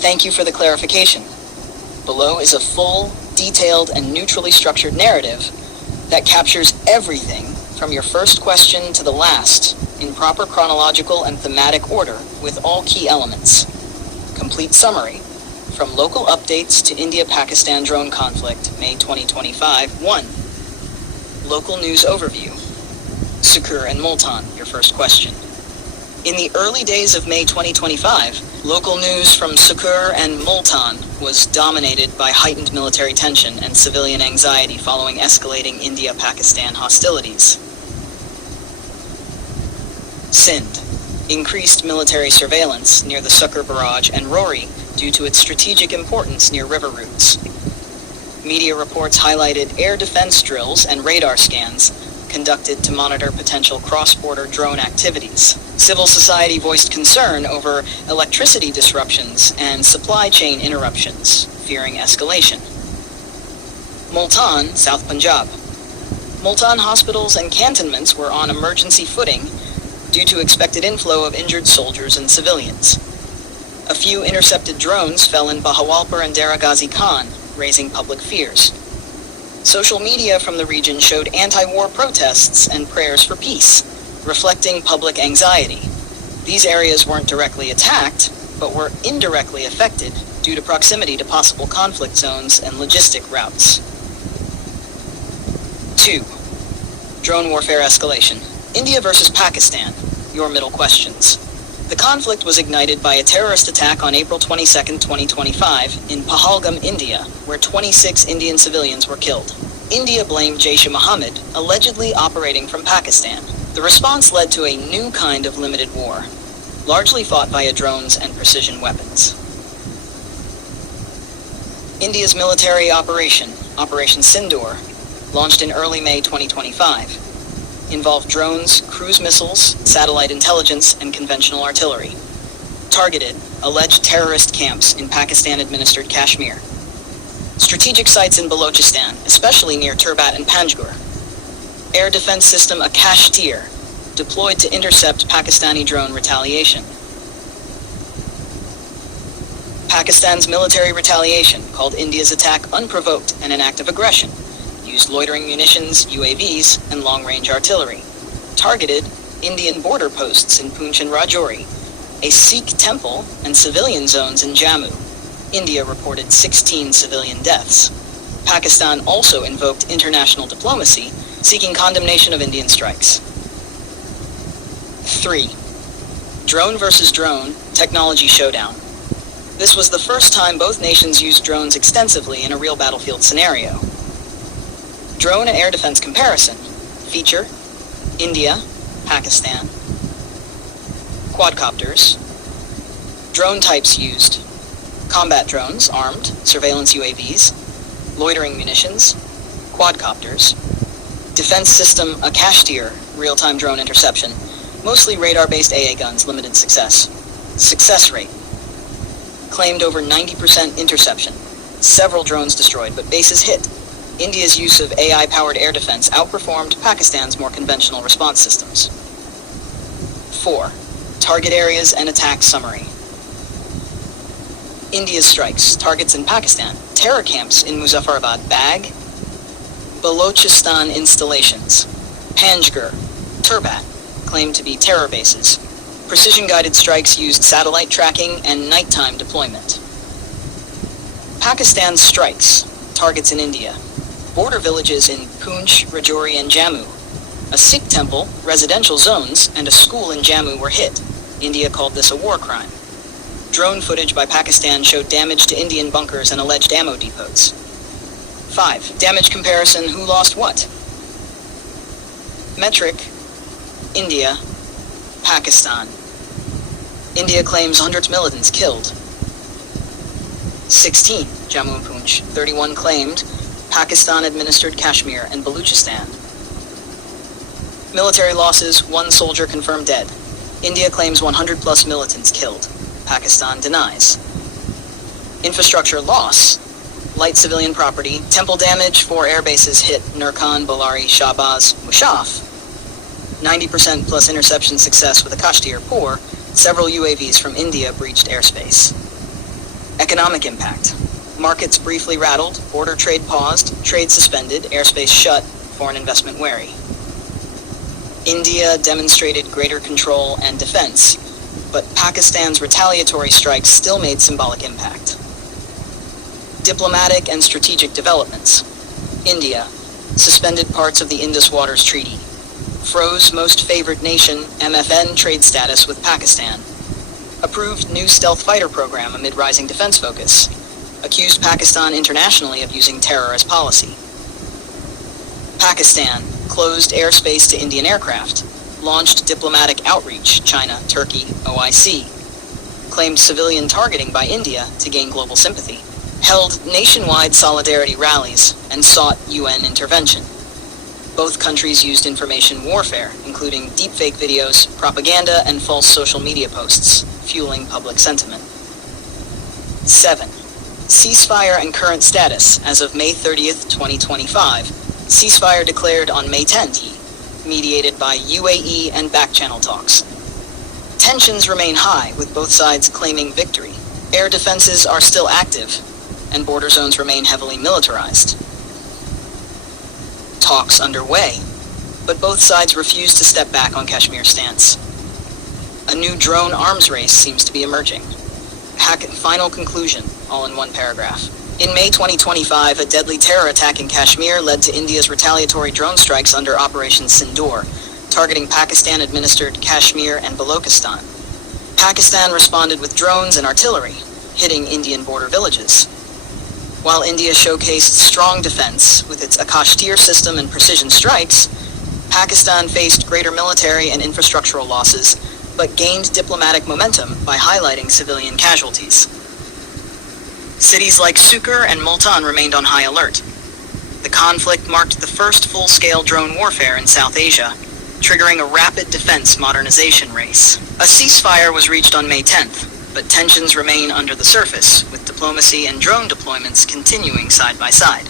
Thank you for the clarification. Below is a full, detailed, and neutrally structured narrative that captures everything from your first question to the last in proper chronological and thematic order with all key elements. Complete summary. From local updates to India-Pakistan drone conflict, May 2025, 1. Local news overview. Sukur and Multan, your first question. In the early days of May 2025, local news from Sukur and Multan was dominated by heightened military tension and civilian anxiety following escalating India-Pakistan hostilities. Sindh. Increased military surveillance near the Sukur Barrage and Rohri due to its strategic importance near river routes. Media reports highlighted air defense drills and radar scans conducted to monitor potential cross-border drone activities. Civil society voiced concern over electricity disruptions and supply chain interruptions, fearing escalation. Multan, South Punjab. Multan hospitals and cantonments were on emergency footing due to expected inflow of injured soldiers and civilians. A few intercepted drones fell in Bahawalpur and Dera Ghazi Khan, raising public fears. Social media from the region showed anti-war protests and prayers for peace, reflecting public anxiety. These areas weren't directly attacked, but were indirectly affected due to proximity to possible conflict zones and logistic routes. 2. Drone warfare escalation. India versus Pakistan, your middle questions. The conflict was ignited by a terrorist attack on April 22, 2025 in Pahalgam, India, where 26 Indian civilians were killed. India blamed Jaish-e-Mohammed, allegedly operating from Pakistan. The response led to a new kind of limited war, largely fought via drones and precision weapons. India's military operation, Operation Sindoor, launched in early May 2025. Involved drones, cruise missiles, satellite intelligence, and conventional artillery. Targeted alleged terrorist camps in Pakistan-administered Kashmir. Strategic sites in Balochistan, especially near Turbat and Panjgur. Air defense system Akash-Tir, deployed to intercept Pakistani drone retaliation. Pakistan's military retaliation called India's attack unprovoked and an act of aggression. Used loitering munitions, UAVs, and long-range artillery. Targeted Indian border posts in Poonch and Rajouri, a Sikh temple, and civilian zones in Jammu. India reported 16 civilian deaths. Pakistan also invoked international diplomacy, seeking condemnation of Indian strikes. 3. Drone versus drone, technology showdown. This was the first time both nations used drones extensively in a real battlefield scenario. Drone and air defense comparison. Feature: India, Pakistan. Quadcopters. Drone types used: combat drones, armed, surveillance UAVs, loitering munitions, quadcopters. Defense system Akash-Tir, real-time drone interception, mostly radar-based AA guns, limited success. Success rate: claimed over 90% interception. Several drones destroyed, but bases hit. India's use of AI-powered air defense outperformed Pakistan's more conventional response systems. 4. Target areas and attack summary. India's strikes, targets in Pakistan, terror camps in Muzaffarabad, Bag, Balochistan installations, Panjgur, Turbat, claimed to be terror bases. Precision-guided strikes used satellite tracking and nighttime deployment. Pakistan's strikes, targets in India, border villages in Poonch, Rajouri, and Jammu. A Sikh temple, residential zones, and a school in Jammu were hit. India called this a war crime. Drone footage by Pakistan showed damage to Indian bunkers and alleged ammo depots. 5. Damage comparison, who lost what? Metric: India, Pakistan. India claims hundreds militants killed. 16. Jammu and Poonch. 31 claimed. Pakistan-administered Kashmir and Balochistan. Military losses: 1 soldier confirmed dead. India claims 100+ militants killed. Pakistan denies. Infrastructure loss: light civilian property, temple damage, 4 air bases hit: Nurkan, Bolari, Shahbaz, Mushaf. 90% + interception success with Akash-Tir, poor. Several UAVs from India breached airspace. Economic impact. Markets briefly rattled, border trade paused, trade suspended, airspace shut, foreign investment wary. India demonstrated greater control and defense, but Pakistan's retaliatory strikes still made symbolic impact. Diplomatic and strategic developments. India suspended parts of the Indus Waters Treaty, froze most favored nation MFN trade status with Pakistan, approved new stealth fighter program amid rising defense focus, accused Pakistan internationally of using terror as policy. Pakistan closed airspace to Indian aircraft, launched diplomatic outreach, China, Turkey, OIC, claimed civilian targeting by India to gain global sympathy, held nationwide solidarity rallies, and sought UN intervention. Both countries used information warfare, including deepfake videos, propaganda, and false social media posts, fueling public sentiment. 7. Ceasefire and current status. As of May 30th, 2025, ceasefire declared on May 10th, mediated by UAE and back-channel talks. Tensions remain high, with both sides claiming victory. Air defenses are still active, and border zones remain heavily militarized. Talks underway, but both sides refuse to step back on Kashmir's stance. A new drone arms race seems to be emerging. Final conclusion, all in one paragraph. In May 2025, a deadly terror attack in Kashmir led to India's retaliatory drone strikes under Operation Sindoor, targeting Pakistan-administered Kashmir and Balochistan. Pakistan responded with drones and artillery, hitting Indian border villages. While India showcased strong defense with its Akash Tir system and precision strikes, Pakistan faced greater military and infrastructural losses, but gained diplomatic momentum by highlighting civilian casualties. Cities like Sukkur and Multan remained on high alert. The conflict marked the first full-scale drone warfare in South Asia, triggering a rapid defense modernization race. A ceasefire was reached on May 10th, but tensions remain under the surface, with diplomacy and drone deployments continuing side by side.